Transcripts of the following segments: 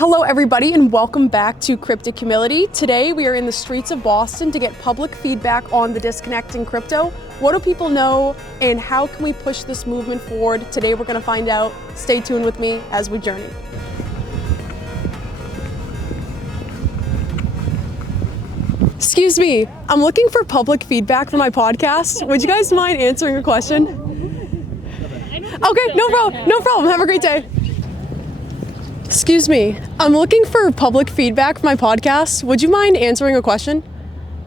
Hello everybody and welcome back to Cryptic Humility. Today we are in the streets of Boston to get public feedback on the disconnect in crypto. What do people know and how can we push this movement forward? Today we're going to find out. Stay tuned with me as we journey. Excuse me, I'm looking for public feedback for my podcast. Would you guys mind answering a question? Okay, no problem. Have a great day. Excuse me, I'm looking for public feedback for my podcast. Would you mind answering a question?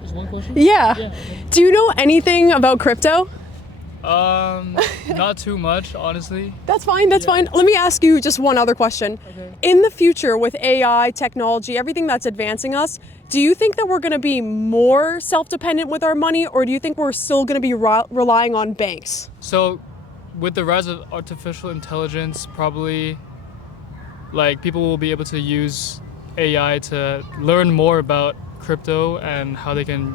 Just one question? Yeah. Okay. Do you know anything about crypto? Not too much, honestly. That's fine. Let me ask you just one other question. Okay. In the future with AI, technology, everything that's advancing us, do you think that we're going to be more self-dependent with our money, or do you think we're still going to be relying on banks? So, with the rise of artificial intelligence, probably like people will be able to use AI to learn more about crypto and how they can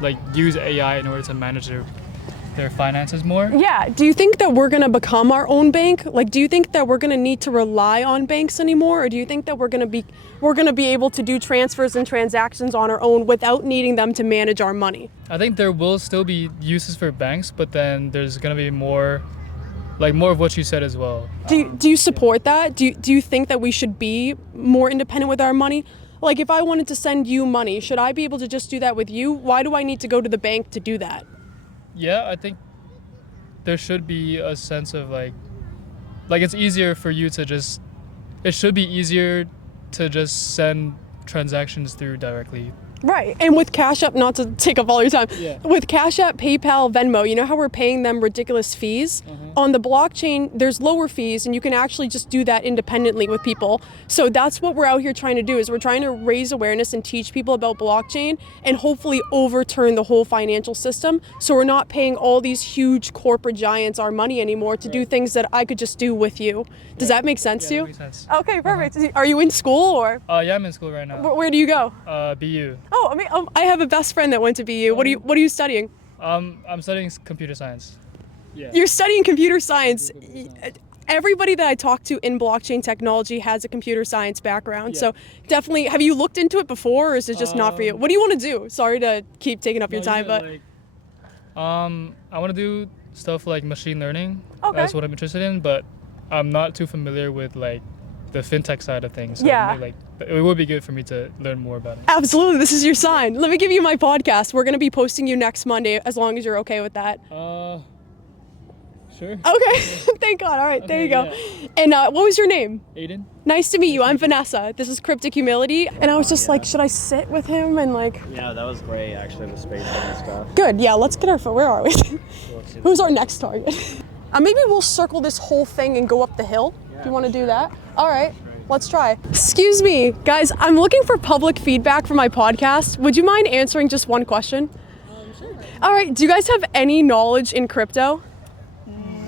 like use AI in order to manage their finances more. Yeah. Do you think that we're going to become our own bank? Like, do you think that we're going to need to rely on banks anymore, or do you think that we're going to be able to do transfers and transactions on our own without needing them to manage our money? I think there will still be uses for banks, but then there's going to be more of what you said as well. Do you support that? Do you think that we should be more independent with our money? Like, if I wanted to send you money, should I be able to just do that with you? Why do I need to go to the bank to do that? Yeah, I think there should be a sense of like it's easier for you to it should be easier to just send transactions through directly. Right. And with Cash App, not to take up all your time, with Cash App, PayPal, Venmo, you know how we're paying them ridiculous fees? On the blockchain, there's lower fees and you can actually just do that independently with people. So that's what we're out here trying to do, is we're trying to raise awareness and teach people about blockchain and hopefully overturn the whole financial system. So we're not paying all these huge corporate giants our money anymore to do things that I could just do with you. Does that make sense to you? That makes sense. Okay, perfect. Are you in school or? Yeah, I'm in school right now. Where do you go? BU. Oh, I mean, I have a best friend that went to BU. What are you studying? I'm studying computer science. Yeah. You're studying computer science. Everybody that I talk to in blockchain technology has a computer science background. So definitely, have you looked into it before, or is it just not for you? What do you want to do? Sorry to keep taking up your time, but I want to do stuff like machine learning. Okay. That's what I'm interested in, but I'm not too familiar with like the fintech side of things. So it would be good for me to learn more about it. Absolutely, this is your sign. Let me give you my podcast. We're going to be posting you next Monday, as long as you're okay with that. Sure. Okay, thank God. All right, there you go. Yeah. And what was your name? Aiden. Nice to meet you. I'm Vanessa. This is Cryptic Humility. And I was just like, should I sit with him and like... Yeah, that was great, actually, the space and stuff. Good, yeah, let's get our foot. Where are we? Who's our next target? Maybe we'll circle this whole thing and go up the hill. Do you want to do that? All right, let's try. Excuse me, guys, I'm looking for public feedback for my podcast. Would you mind answering just one question? Sure. All right, do you guys have any knowledge in crypto?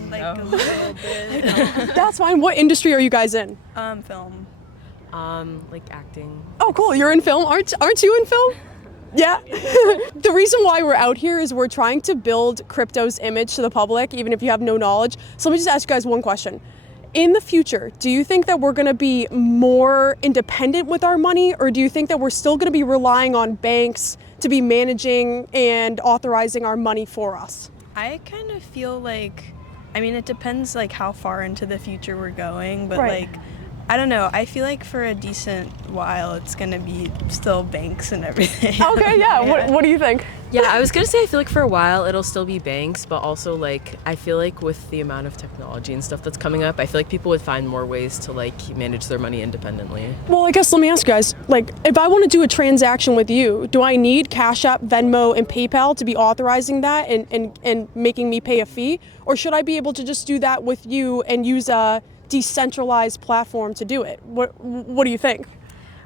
Like a little bit. That's fine. What industry are you guys in? Film. Like acting. Oh, cool. You're in film. Aren't you in film? Yeah. The reason why we're out here is we're trying to build crypto's image to the public, even if you have no knowledge. So let me just ask you guys one question. In the future, do you think that we're going to be more independent with our money, or do you think that we're still going to be relying on banks to be managing and authorizing our money for us? I kind of feel like, I mean, it depends like how far into the future we're going, but Right. like, I don't know. I feel like for a decent while, it's going to be still banks and everything. Okay, yeah. What do you think? Yeah, I was gonna say I feel like for a while it'll still be banks, but also like I feel like with the amount of technology and stuff that's coming up, I feel like people would find more ways to like manage their money independently. Well, I guess let me ask you guys, like, if I want to do a transaction with you, do I need Cash App, Venmo, and PayPal to be authorizing that and making me pay a fee? Or should I be able to just do that with you and use a decentralized platform to do it? What do you think?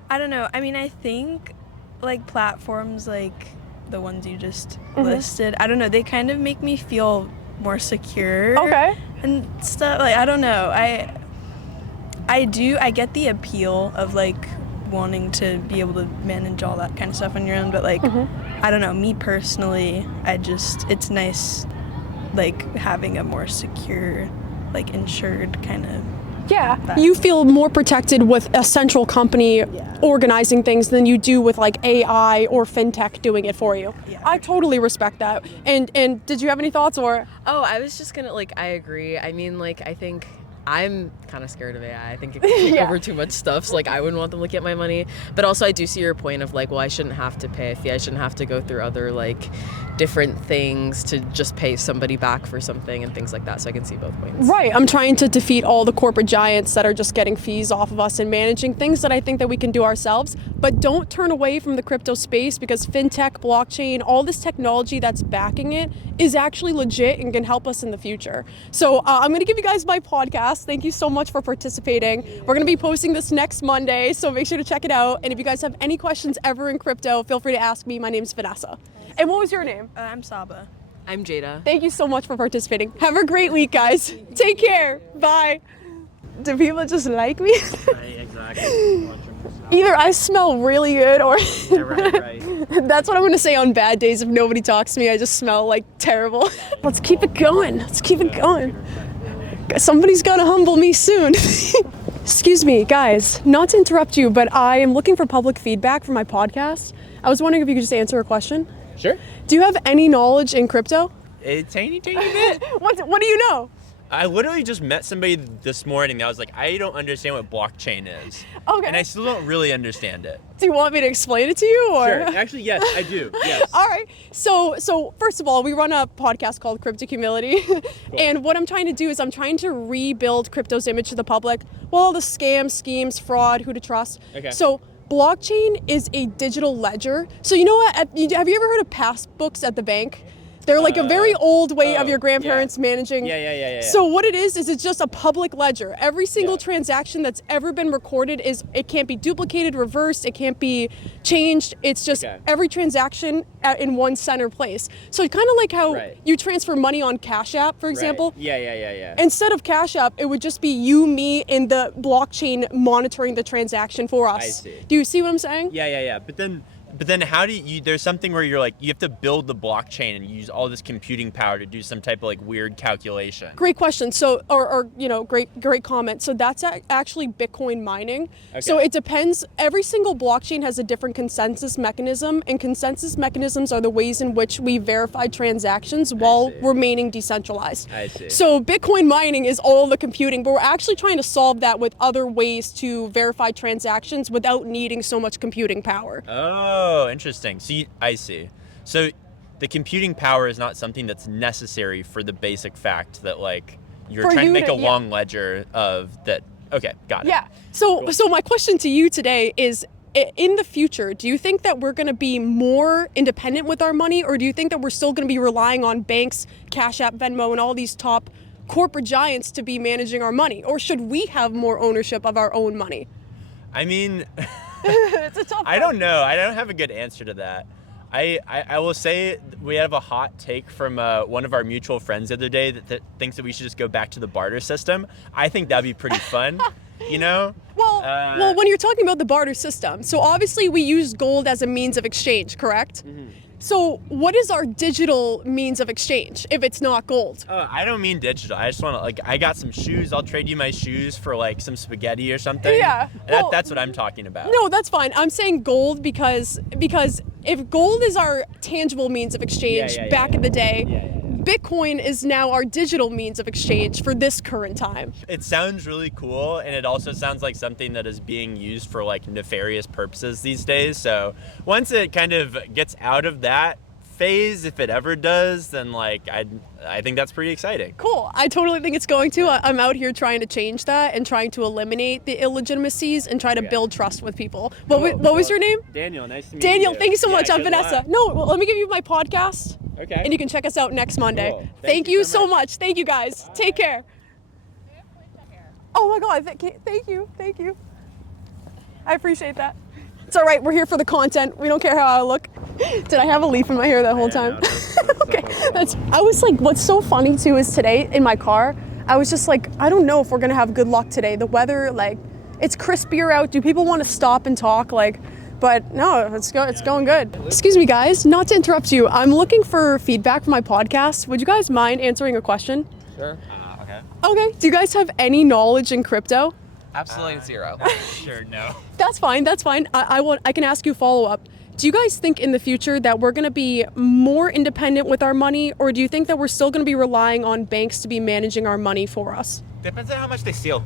I don't know. I mean, I think like platforms like the ones you just listed, I don't know, they kind of make me feel more secure. Okay. And stuff. Like, I don't know. I get the appeal of like wanting to be able to manage all that kind of stuff on your own, but like I don't know, me personally, it's nice like having a more secure, like insured kind of Yeah, you feel more protected with a central company organizing things than you do with like AI or fintech doing it for you. Yeah. I totally respect that. And did you have any thoughts or? Oh, I was just gonna I agree. I mean, I think I'm kind of scared of AI. I think it can take over too much stuff. So I wouldn't want them looking at my money. But also I do see your point of well, I shouldn't have to pay a fee. I shouldn't have to go through other different things to just pay somebody back for something and things like that. So I can see both points. Right. I'm trying to defeat all the corporate giants that are just getting fees off of us and managing things that I think that we can do ourselves. But don't turn away from the crypto space because fintech, blockchain, all this technology that's backing it is actually legit and can help us in the future. So I'm going to give you guys my podcast. Thank you so much for participating. We're going to be posting this next Monday, so make sure to check it out. And if you guys have any questions ever in crypto, feel free to ask me. My name's Vanessa. And what was your name? I'm Saba. I'm Jada. Thank you so much for participating. Have a great week, guys. Take care. Bye. Do people just like me? Right, exactly. Either I smell really good or Yeah, right. that's what I'm gonna say on bad days if nobody talks to me. I just smell terrible. Let's keep it going. Let's keep it going. Somebody's gonna humble me soon. Excuse me, guys, not to interrupt you, but I am looking for public feedback for my podcast. I was wondering if you could just answer a question. Sure. Do you have any knowledge in crypto? A tiny bit. What do you know? I literally just met somebody this morning that was like, I don't understand what blockchain is. Okay. And I still don't really understand it. Do you want me to explain it to you or? Sure. Actually, yes, I do. Yes. All right. So first of all, we run a podcast called Crypto Humility. And what I'm trying to do is I'm trying to rebuild crypto's image to the public. Well, all the scams, schemes, fraud, who to trust. Okay. So blockchain is a digital ledger. So you know what? Have you ever heard of passbooks at the bank? They're like a very old way of your grandparents managing. Yeah. So what it is it's just a public ledger. Every single transaction that's ever been recorded it can't be duplicated, reversed, it can't be changed. It's just every transaction in one center place. So kind of like how you transfer money on Cash App, for example. Yeah. Instead of Cash App, it would just be you, me, and the blockchain monitoring the transaction for us. I see. Do you see what I'm saying? Yeah. But then how do you, there's something where you're you have to build the blockchain and use all this computing power to do some type of weird calculation. Great question. So, or great comment. So that's actually Bitcoin mining. Okay. So it depends. Every single blockchain has a different consensus mechanism, and consensus mechanisms are the ways in which we verify transactions while remaining decentralized. I see. So Bitcoin mining is all the computing, but we're actually trying to solve that with other ways to verify transactions without needing so much computing power. Oh, interesting. I see. So the computing power is not something that's necessary for the basic fact that you're For trying you to make to- a long ledger of that. Okay, got it. Yeah. So my question to you today is, in the future, do you think that we're going to be more independent with our money, or do you think that we're still going to be relying on banks, Cash App, Venmo, and all these top corporate giants to be managing our money? Or should we have more ownership of our own money? I mean, It's a tough I don't know. I don't have a good answer to that. I will say we have a hot take from one of our mutual friends the other day that thinks that we should just go back to the barter system. I think that'd be pretty fun, Well, when you're talking about the barter system, so obviously we use gold as a means of exchange, correct? Mm-hmm. So what is our digital means of exchange if it's not gold? I don't mean digital. I just want to I got some shoes. I'll trade you my shoes for some spaghetti or something. Yeah. Well, that's what I'm talking about. No, that's fine. I'm saying gold because if gold is our tangible means of exchange back in the day, Bitcoin is now our digital means of exchange for this current time. It sounds really cool, and it also sounds like something that is being used for nefarious purposes these days. So once it kind of gets out of that phase, if it ever does, then I think that's pretty exciting. Cool. I totally think it's going to. I'm out here trying to change that and trying to eliminate the illegitimacies and try to build trust with people. What was your name? Daniel, nice to meet Daniel, you. thank you so much. I'm good Vanessa. luck. No, well, let me give you my podcast. Okay. And you can check us out next Monday. Cool. Thank you so much. Thank you guys. Take care. Oh my God. Thank you. I appreciate that. It's all right. We're here for the content. We don't care how I look. Did I have a leaf in my hair that whole time? No, that's Okay. I was what's so funny too is today in my car, I was just I don't know if we're going to have good luck today. The weather, it's crispier out. Do people want to stop and talk? But no, it's going good. Excuse me, guys, not to interrupt you. I'm looking for feedback for my podcast. Would you guys mind answering a question? Sure. Okay. Okay. Do you guys have any knowledge in crypto? Absolutely zero. Sure, no. That's fine. That's fine. I can ask you follow up. Do you guys think in the future that we're going to be more independent with our money, or do you think that we're still going to be relying on banks to be managing our money for us? Depends on how much they steal.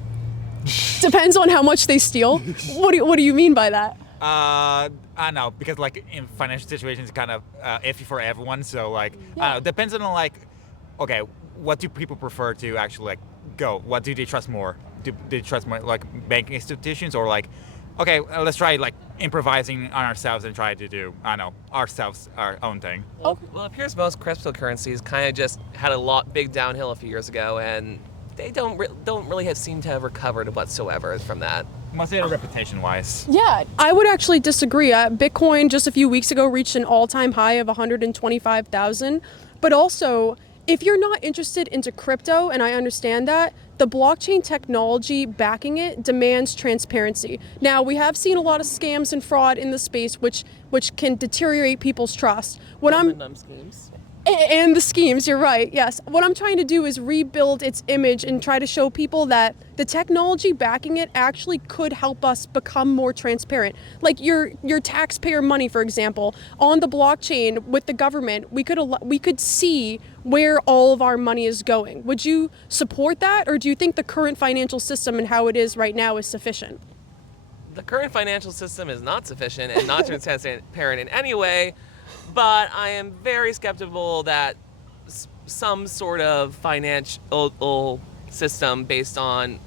Depends on how much they steal. What do you mean by that? I don't know, because like in financial situations, it's kind of iffy for everyone. So like, I don't know, depends on like, okay, what do people prefer to actually like go? What do they trust more? Do they trust more like banking institutions, or like, okay, let's try like improvising on ourselves and try to do, I don't know, ourselves our own thing. Well, it appears most cryptocurrencies kind of just had a big downhill a few years ago, and they don't really seem to have recovered whatsoever from that. Mostly reputation-wise. Yeah, I would actually disagree. Bitcoin just a few weeks ago reached an all-time high of 125,000. But also, if you're not interested into crypto, and I understand that, the blockchain technology backing it demands transparency. Now, we have seen a lot of scams and fraud in the space, which can deteriorate people's trust. Schemes. And the schemes, you're right, yes. What I'm trying to do is rebuild its image and try to show people that the technology backing it actually could help us become more transparent. Like your taxpayer money, for example, on the blockchain with the government, we could see where all of our money is going. Would you support that, or do you think the current financial system and how it is right now is sufficient? The current financial system is not sufficient and not transparent in any way. But I am very skeptical that some sort of financial system based on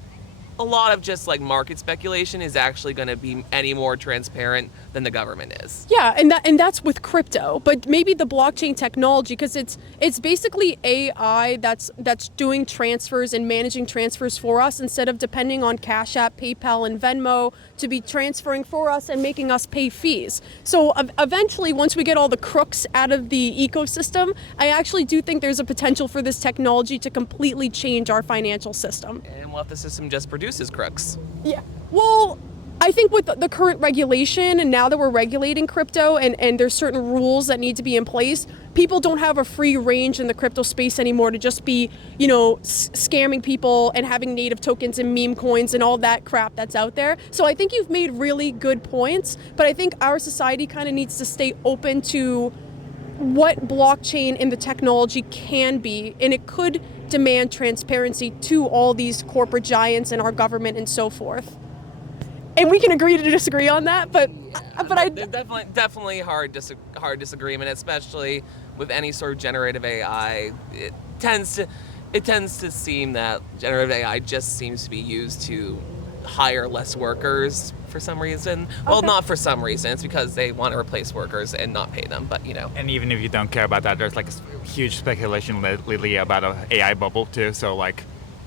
a lot of just like market speculation is actually going to be any more transparent than the government is. Yeah, and that's with crypto, but maybe the blockchain technology, because it's basically AI that's doing transfers and managing transfers for us instead of depending on Cash App, PayPal, and Venmo to be transferring for us and making us pay fees. So eventually, once we get all the crooks out of the ecosystem, I actually do think there's a potential for this technology to completely change our financial system. And what if the system just produces crooks? Yeah. Well, I think with the current regulation, and now that we're regulating crypto and there's certain rules that need to be in place, people don't have a free range in the crypto space anymore to just be, scamming people and having native tokens and meme coins and all that crap that's out there. So I think you've made really good points, but I think our society kind of needs to stay open to what blockchain and the technology can be, and it could demand transparency to all these corporate giants and our government and so forth. And we can agree to disagree on that, but There's definitely hard disagreement, especially with any sort of generative AI. It tends to seem that generative AI just seems to be used to hire less workers for some reason. Well, not for some reason. It's because they want to replace workers and not pay them, but And even if you don't care about that, there's like a huge speculation lately about an AI bubble too. So like,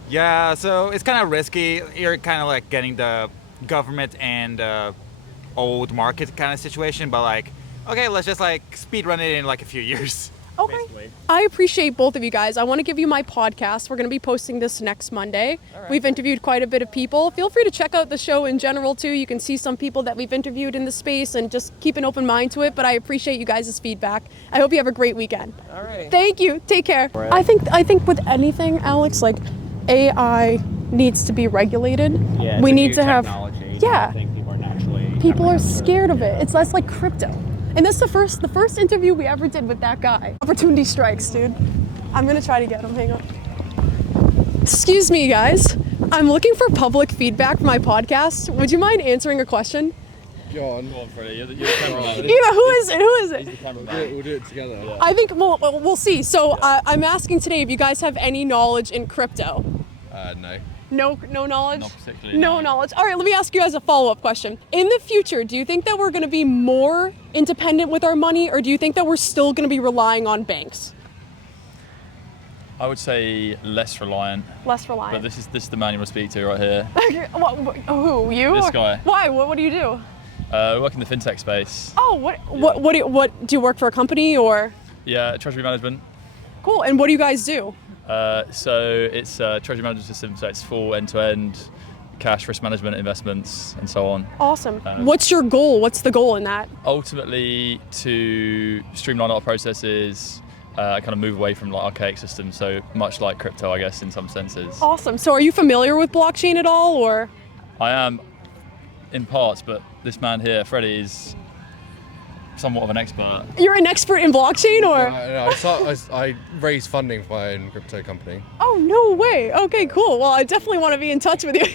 yeah, so it's kind of risky. You're kind of like getting the government and old market kind of situation, but like, okay, let's just like speed run it in like a few years. Okay. Basically. I appreciate both of you guys. I want to give you my podcast. We're going to be posting this next Monday. We've interviewed quite a bit of people. Feel free to check out the show in general too. You can see some people that we've interviewed in the space and just keep an open mind to it. But I appreciate you guys' feedback. I hope you have a great weekend. all right. Thank you. Take care. I think with anything, Alex, like AI needs to be regulated. Yeah, we it's a need new to have. technology. Yeah. I think people are naturally. People are scared of it. It's less like crypto. And that's the first interview we ever did with that guy. Opportunity strikes, dude. I'm gonna try to get him. Hang on. Excuse me, guys. I'm looking for public feedback for my podcast. Would you mind answering a question? Go on. Go on, Freddie. You're the cameraman. Who is it? Who is it? He's the cameraman. We'll do it together. Yeah. I think we'll see. So I'm asking today if you guys have any knowledge in crypto. No. No knowledge? Not particularly. No knowledge. All right, let me ask you guys a follow-up question. In the future, do you think that we're going to be more independent with our money, or do you think that we're still going to be relying on banks? I would say less reliant. Less reliant. But this is the man you must speak to right here. Who? You? This Or- guy. Why? What do you do? I work in the fintech space. Oh, what do you work for a company or? Yeah, treasury management. Cool. And what do you guys do? So it's a treasury management system, so it's full end-to-end cash risk management, investments, and so on. Awesome. What's your goal? What's the goal in that? Ultimately, to streamline our processes, kind of move away from like archaic systems. So much like crypto, I guess, in some senses. Awesome. So are you familiar with blockchain at all, or? I am in parts, but this man here, Freddie, is somewhat of an expert. You're an expert in blockchain, or? No, I raise funding for my own crypto company. Oh, no way. Okay, cool. Well, I definitely want to be in touch with you.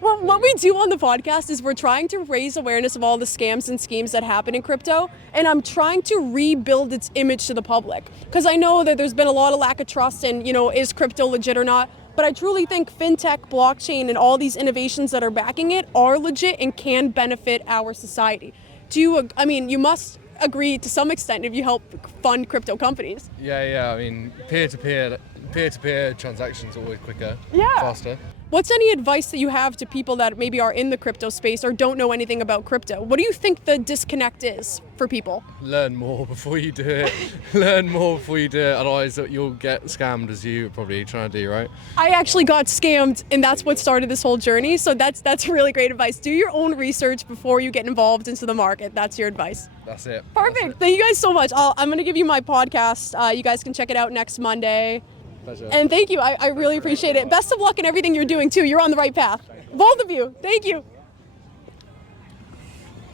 Well, what we do on the podcast is we're trying to raise awareness of all the scams and schemes that happen in crypto, and I'm trying to rebuild its image to the public. Because I know that there's been a lot of lack of trust in, is crypto legit or not? But I truly think fintech, blockchain, and all these innovations that are backing it are legit and can benefit our society. You must agree to some extent if you help fund crypto companies. Yeah. I mean, peer-to-peer transactions are always quicker, faster. What's any advice that you have to people that maybe are in the crypto space or don't know anything about crypto? What do you think the disconnect is for people? Learn more before you do it. Learn more before you do it. Otherwise, you'll get scammed, as you probably trying to do, right? I actually got scammed, and that's what started this whole journey. So that's really great advice. Do your own research before you get involved into the market. That's your advice. That's it. Perfect. Thank you guys so much. I'm going to give you my podcast. You guys can check it out next Monday. Pleasure. And thank you. I really appreciate it. Best of luck in everything you're doing, too. You're on the right path. Both of you. Thank you.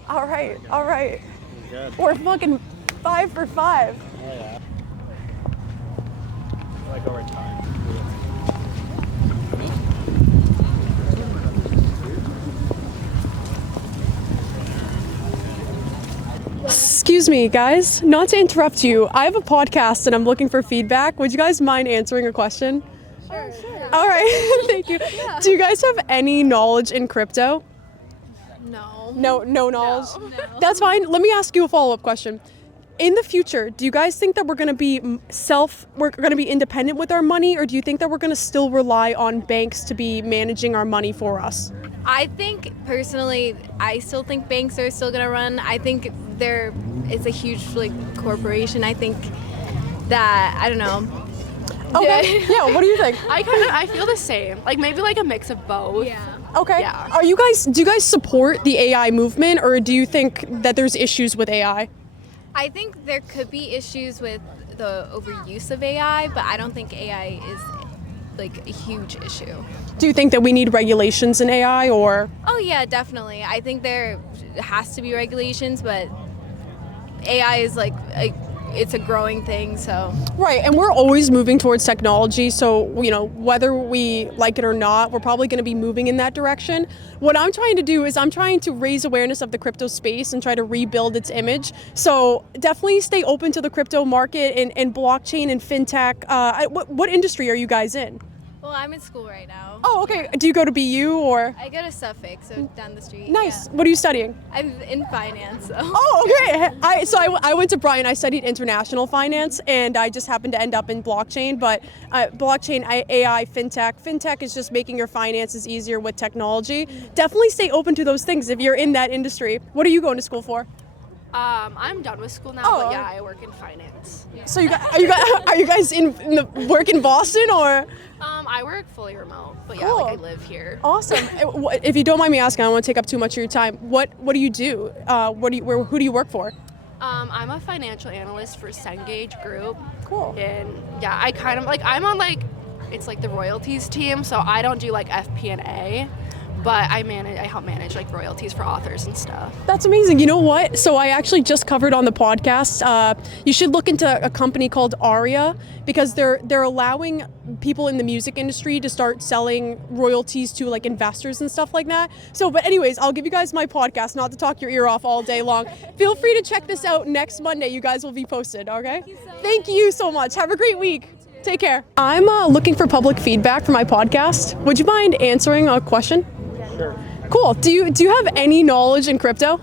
All right. We're fucking 5 for 5. Oh, yeah. Like over time. Excuse me, guys. Not to interrupt you. I have a podcast and I'm looking for feedback. Would you guys mind answering a question? Sure. All right. Thank you. Yeah. Do you guys have any knowledge in crypto? No. No knowledge? No. That's fine. Let me ask you a follow-up question. In the future, do you guys think that we're going to be independent with our money, or do you think that we're going to still rely on banks to be managing our money for us? I think personally, I still think banks are still gonna run. I think it's a huge corporation. I think that, I don't know. Okay. Yeah. What do you think? I feel the same. Maybe a mix of both. Yeah. Okay. Yeah. Do you guys support the AI movement, or do you think that there's issues with AI? I think there could be issues with the overuse of AI, but I don't think AI is a huge issue. Do you think that we need regulations in AI, or? Oh yeah, definitely. I think there has to be regulations, but AI is it's a growing thing, so. Right, and we're always moving towards technology, so whether we like it or not, we're probably going to be moving in that direction. What I'm trying to do is I'm trying to raise awareness of the crypto space and try to rebuild its image. So definitely stay open to the crypto market and blockchain and fintech. What industry are you guys in? Well, I'm in school right now. Oh, okay. Do you go to BU or? I go to Suffolk, so down the street. Nice. Yeah. What are you studying? I'm in finance. So. Oh, okay. I went to Bryan. I studied international finance, and I just happened to end up in blockchain. But blockchain, AI, fintech. Fintech is just making your finances easier with technology. Definitely stay open to those things if you're in that industry. What are you going to school for? I'm done with school now, but yeah, I work in finance. Yeah. So are you guys in the work in Boston, or? I work fully remote, but yeah, Cool. I live here. Awesome. If you don't mind me asking, I don't want to take up too much of your time. What do you do? Who do you work for? I'm a financial analyst for Cengage Group. Cool. And yeah, I kind of I'm on it's the royalties team, so I don't do FP&A. But I help manage royalties for authors and stuff. That's amazing. You know what? So I actually just covered on the podcast. You should look into a company called Aria, because they're allowing people in the music industry to start selling royalties to investors and stuff like that. So, but anyways, I'll give you guys my podcast, not to talk your ear off all day long. Feel free to check this out next Monday. You guys will be posted. Okay? Thank you so much. Have a great week. Take care. I'm looking for public feedback for my podcast. Would you mind answering a question? Sure. Cool. Do you have any knowledge in crypto?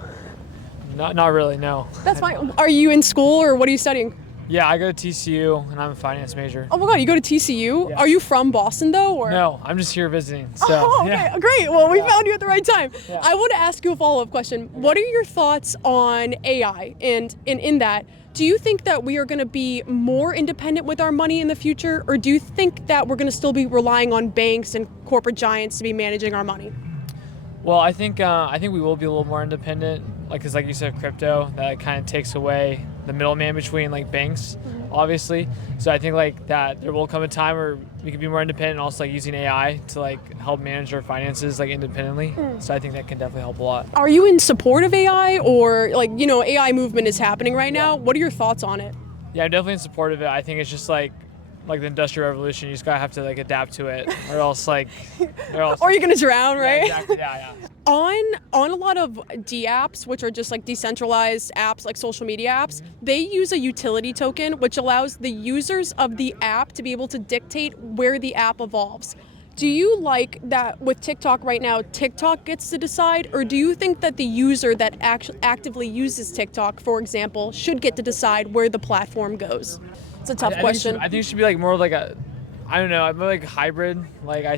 Not really, no. That's fine. Are you in school, or what are you studying? Yeah, I go to TCU and I'm a finance major. Oh my God, you go to TCU? Yeah. Are you from Boston though, or? No, I'm just here visiting. So, oh, okay, yeah. great. Well, we found you at the right time. Yeah. I want to ask you a follow-up question. What are your thoughts on AI? And in that, do you think that we are going to be more independent with our money in the future, or do you think that we're going to still be relying on banks and corporate giants to be managing our money? Well, I think we will be a little more independent, because like you said, crypto, that kind of takes away the middleman between banks. obviously. So I think like that there will come a time where we can be more independent and also like using AI to like help manage our finances like independently. So I think that can definitely help a lot. Are you in support of AI, or like, you know, AI movement is happening right now? What are your thoughts on it? Yeah, I'm definitely in support of it. I think it's just like the Industrial Revolution. You just gotta have to like adapt to it, or else or you're gonna drown, right? Yeah, exactly. Yeah. On a lot of D apps, which are just like decentralized apps like social media apps, they use a utility token which allows the users of the app to be able to dictate where the app evolves. Do you like that with TikTok right now, TikTok gets to decide, or do you think that the user that actively uses TikTok, for example, should get to decide where the platform goes? It's a tough question. I think it should be like more like a, I don't know, more like hybrid. Like I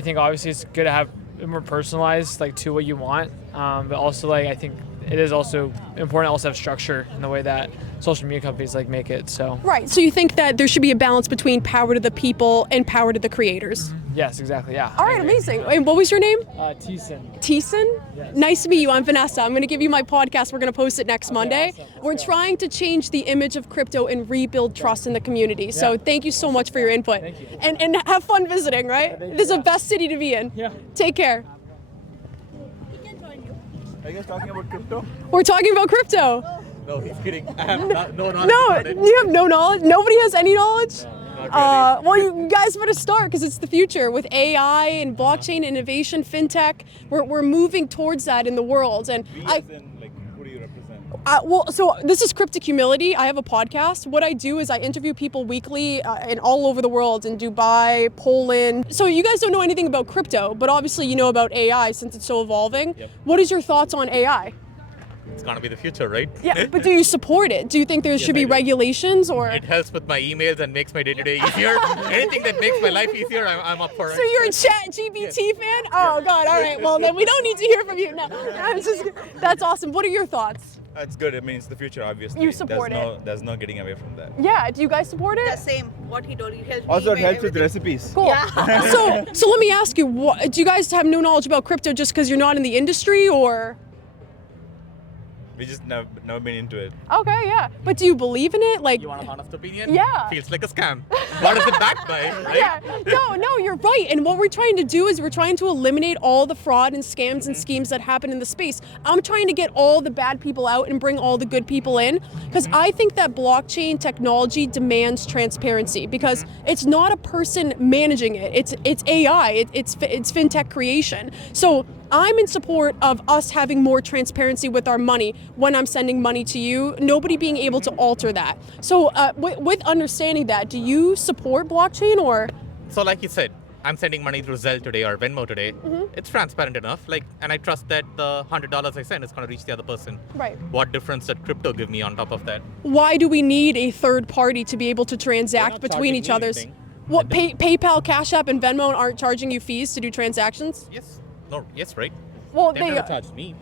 think obviously it's good to have it more personalized like to what you want, but also like I think it is also important to also have structure in the way that social media companies like make it. So right. So you think that there should be a balance between power to the people and power to the creators? Yes, exactly. Yeah. All right, amazing. And what was your name? Teeson. Teeson? Yes. Nice to meet you. I'm Vanessa. I'm going to give you my podcast. We're going to post it next Monday. Awesome. We're trying to change the image of crypto and rebuild trust in the community. So thank you so much for your input. Thank you. And have fun visiting, right? This is the best city to be in. Yeah. Take care. Are you guys talking about crypto? We're talking about crypto. No, he's kidding. I have no knowledge No, about it. you have no knowledge? Nobody has any knowledge? Not really. Well, you guys better start because it's the future with AI and blockchain innovation, fintech. We're moving towards that in the world. And We as in, like, who do you represent? so this is Cryptic Humility. I have a podcast. What I do is I interview people weekly and all over the world, in Dubai, Poland. So you guys don't know anything about crypto, but obviously you know about AI since it's so evolving. Yep. What is your thoughts on AI? It's gonna be the future, right? Yeah, but do you support it? Do you think there should be regulations or? It helps with my emails and makes my day-to-day easier. Anything that makes my life easier, I'm up for it. So you're a ChatGPT fan? Oh God! All right. Well, then we don't need to hear from you. No, that's awesome. What are your thoughts? It's good. I mean, it's the future, obviously. You support There's no getting away from that. Yeah. Do you guys support it? The same. What he told you helped Also, it me helps with recipes. Cool. Yeah. So let me ask you, do you guys have no knowledge about crypto just because you're not in the industry, or? We just never been into it. Okay, yeah. But do you believe in it? Like, You want an honest opinion? Yeah. Feels like a scam. What is it backed by, right? yeah. No, you're right. And what we're trying to do is we're trying to eliminate all the fraud and scams and schemes that happen in the space. I'm trying to get all the bad people out and bring all the good people in, because I think that blockchain technology demands transparency, because it's not a person managing it. It's AI. It's fintech creation. So I'm in support of us having more transparency with our money when I'm sending money to you, nobody being able to alter that. So with understanding that, do you support blockchain or? So like you said, I'm sending money through Zelle today or Venmo today. It's transparent enough, and I trust that the $100 I send is going to reach the other person. Right. What difference did crypto give me on top of that? Why do we need a third party to be able to transact between each other's? What, PayPal, Cash App, and Venmo aren't charging you fees to do transactions? Yes. No. Yes, right. Well, They've never charged me.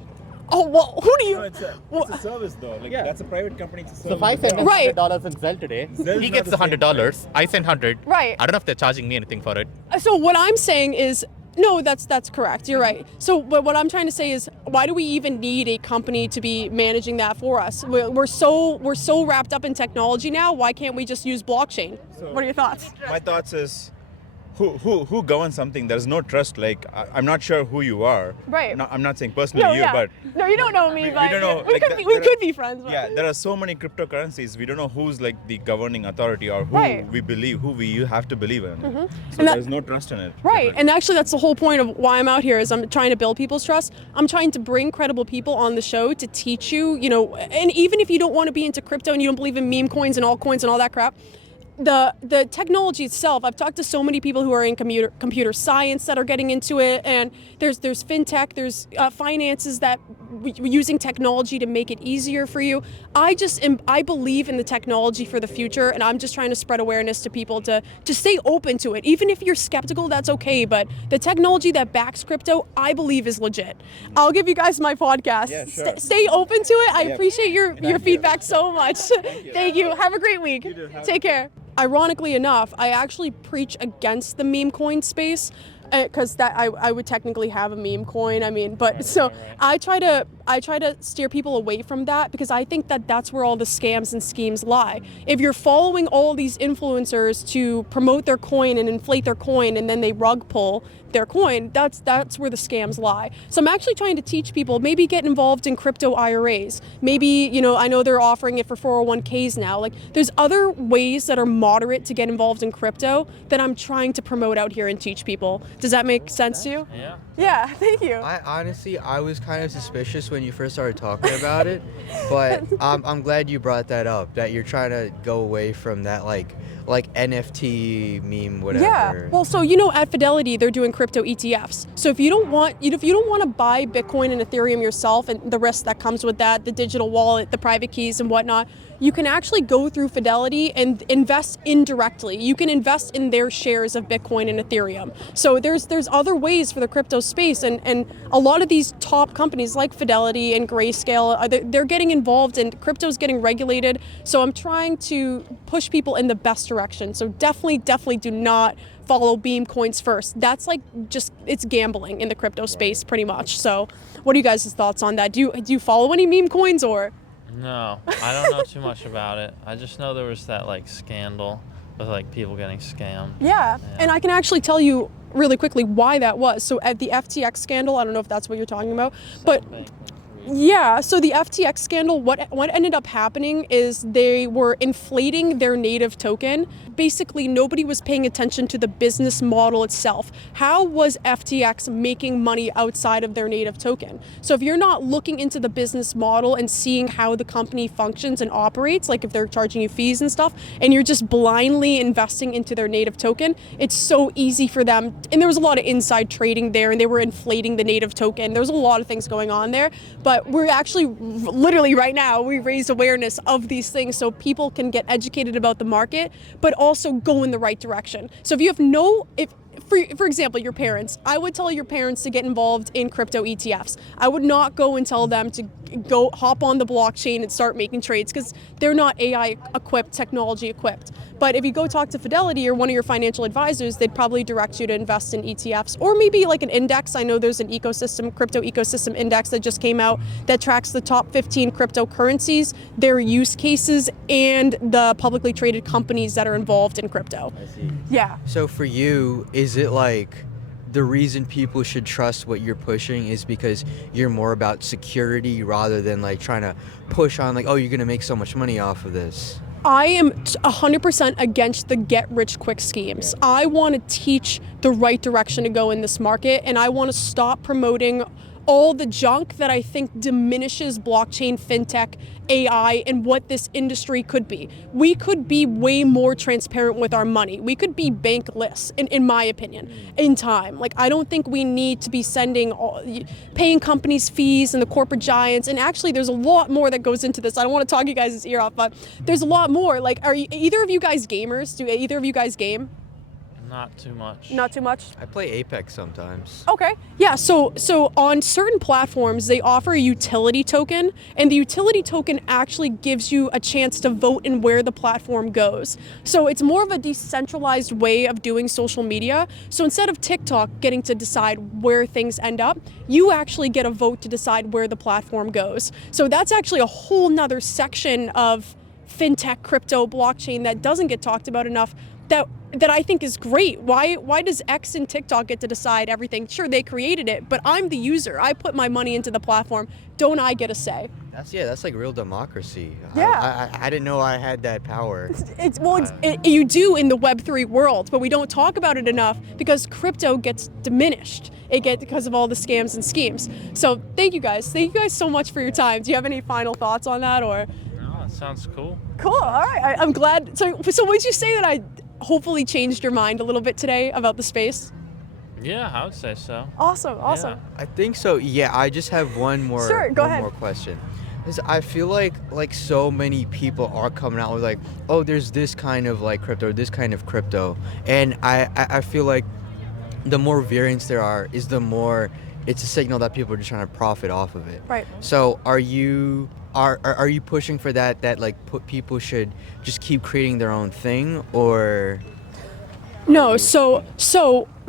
Oh, well, who do you? No, it's a service though. Like, that's a private company. It's a service. So if I send Right. $100 in Zelle today, Zelle's he not gets the the $100. I send 100. Right. I don't know if they're charging me anything for it. So what I'm saying is, no, that's correct. You're right. So, but what I'm trying to say is, why do we even need a company to be managing that for us? We're so wrapped up in technology now. Why can't we just use blockchain? What are your thoughts? My thoughts is, who governs something? There's no trust. Like, I'm not sure who you are. Right. No, I'm not saying personally No, you, but you don't know me, we but don't know. we like, could be friends. But. Yeah, there are so many cryptocurrencies. We don't know who's like the governing authority or who Right. who we have to believe in. So And there's no trust in it. Right, and actually that's the whole point of why I'm out here, is I'm trying to build people's trust. I'm trying to bring credible people on the show to teach you, and even if you don't want to be into crypto and you don't believe in meme coins and altcoins and all that crap, the technology itself, I've talked to so many people who are in computer science that are getting into it, and there's fintech, there's finances that using technology to make it easier for you. I believe in the technology for the future, and I'm just trying to spread awareness to people to stay open to it. Even if you're skeptical, that's okay, but the technology that backs crypto, I believe is legit. I'll give you guys my podcast. Yeah, sure. Stay open to it. I Yeah. appreciate your feedback so much. Thank you. Have a great week. Take care. Ironically enough, I actually preach against the meme coin space. because that I would technically have a meme coin. I mean, but so I try to steer people away from that because I think that that's where all the scams and schemes lie. If you're following all these influencers to promote their coin and inflate their coin and then they rug pull their coin, that's where the scams lie. So I'm actually trying to teach people, maybe get involved in crypto IRAs. Maybe, I know they're offering it for 401ks now. Like there's other ways that are moderate to get involved in crypto that I'm trying to promote out here and teach people. Does that make sense to you? Yeah. Yeah, thank you. I was kind of suspicious when you first started talking about it, but I'm glad you brought that up, that you're trying to go away from that like NFT meme, whatever. Yeah. Well, so at Fidelity they're doing crypto ETFs. So if you don't want to buy Bitcoin and Ethereum yourself and the risk that comes with that, the digital wallet, the private keys and whatnot, you can actually go through Fidelity and invest indirectly. You can invest in their shares of Bitcoin and Ethereum. So there's other ways for the crypto space, and a lot of these top companies like Fidelity and Grayscale, they're getting involved and crypto's getting regulated. So I'm trying to push people in the best direction. So definitely do not follow meme coins first. That's it's gambling in the crypto space pretty much. So what are you guys' thoughts on that? Do you follow any meme coins or? No, I don't know too much about it. I just know there was that scandal with people getting scammed. Yeah, and I can actually tell you really quickly why that was. So at the FTX scandal, I don't know if that's what you're talking about, but yeah, so the FTX scandal, what ended up happening is they were inflating their native token. Basically, nobody was paying attention to the business model itself. How was FTX making money outside of their native token? So if you're not looking into the business model and seeing how the company functions and operates, like if they're charging you fees and stuff, and you're just blindly investing into their native token, it's so easy for them. And there was a lot of inside trading there, and they were inflating the native token. There was a lot of things going on there. But we're actually, literally right now, we raised awareness of these things so people can get educated about the market, but also go in the right direction. So if you have for example, your parents, I would tell your parents to get involved in crypto ETFs. I would not go and tell them to go hop on the blockchain and start making trades because they're not AI equipped, technology equipped. But if you go talk to Fidelity or one of your financial advisors, they'd probably direct you to invest in ETFs or maybe an index. I know there's an crypto ecosystem index that just came out that tracks the top 15 cryptocurrencies, their use cases, and the publicly traded companies that are involved in crypto. I see. Yeah. So for you, is it the reason people should trust what you're pushing is because you're more about security rather than trying to push on oh, you're going to make so much money off of this? I am 100% against the get-rich-quick schemes. I want to teach the right direction to go in this market, and I want to stop promoting all the junk that I think diminishes blockchain, fintech, AI, and what this industry could be. We could be way more transparent with our money. We could be bankless, in my opinion, in time. I don't think we need to be paying companies fees and the corporate giants. And actually, there's a lot more that goes into this. I don't want to talk you guys' ear off, but there's a lot more. Are either of you guys gamers? Do either of you guys game? Not too much. Not too much? I play Apex sometimes. Okay. Yeah, so on certain platforms, they offer a utility token, and the utility token actually gives you a chance to vote in where the platform goes. So it's more of a decentralized way of doing social media. So instead of TikTok getting to decide where things end up, you actually get a vote to decide where the platform goes. So that's actually a whole nother section of fintech, crypto, blockchain that doesn't get talked about enough that I think is great. Why does X and TikTok get to decide everything? Sure, they created it, but I'm the user. I put my money into the platform. Don't I get a say? That's real democracy. Yeah. I didn't know I had that power. You do in the Web3 world, but we don't talk about it enough because crypto gets diminished. Because of all the scams and schemes. So thank you guys. Thank you guys so much for your time. Do you have any final thoughts on that or? No, it sounds cool. Cool. All right. I'm glad. So would you say that I hopefully changed your mind a little bit today about the space? Yeah, I would say so. Awesome. Yeah. I think so. Yeah, I just have one more more question. I feel like so many people are coming out with oh, there's this kind of crypto, this kind of crypto. And I feel like the more variants there are is the more it's a signal that people are just trying to profit off of it. Right. So are you pushing for that people should just keep creating their own thing, or? No, so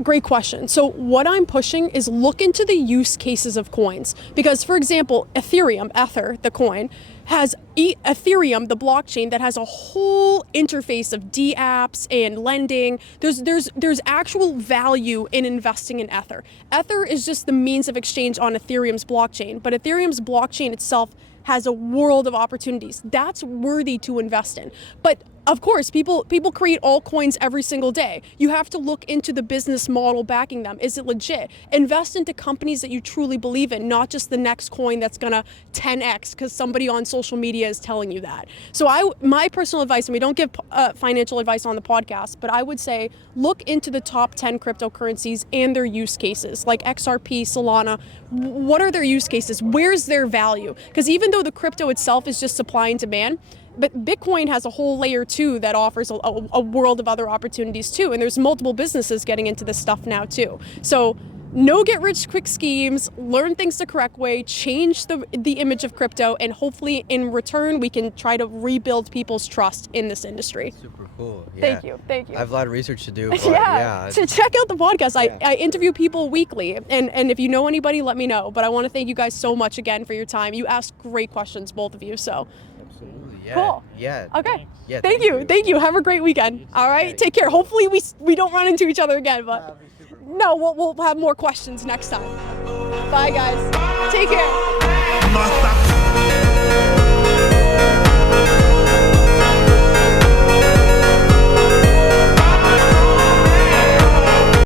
great question. So what I'm pushing is look into the use cases of coins, because for example, Ethereum, Ether, the coin, has Ethereum, the blockchain, that has a whole interface of dApps and lending. There's actual value in investing in Ether. Ether is just the means of exchange on Ethereum's blockchain, but Ethereum's blockchain itself has a world of opportunities. That's worthy to invest in. But of course, people create altcoins every single day. You have to look into the business model backing them. Is it legit? Invest into companies that you truly believe in, not just the next coin that's gonna 10x because somebody on social media is telling you that. So my personal advice, and we don't give financial advice on the podcast, but I would say look into the top 10 cryptocurrencies and their use cases, like XRP, Solana. What are their use cases? Where's their value? Because even though the crypto itself is just supply and demand, but Bitcoin has a whole layer too that offers a world of other opportunities too. And there's multiple businesses getting into this stuff now too. So no get rich quick schemes, learn things the correct way, change the image of crypto, and hopefully in return we can try to rebuild people's trust in this industry. Super cool. Yeah. Thank you. I have a lot of research to do. But So check out the podcast. I interview people weekly, and if you know anybody, let me know. But I want to thank you guys so much again for your time. You asked great questions, both of you. So. Absolutely. Yeah. Cool. Yeah. Okay. Yeah. Thank you. Have a great weekend. All right. Take care. Hopefully we don't run into each other again, but no, we'll have more questions next time. Bye guys. Take care.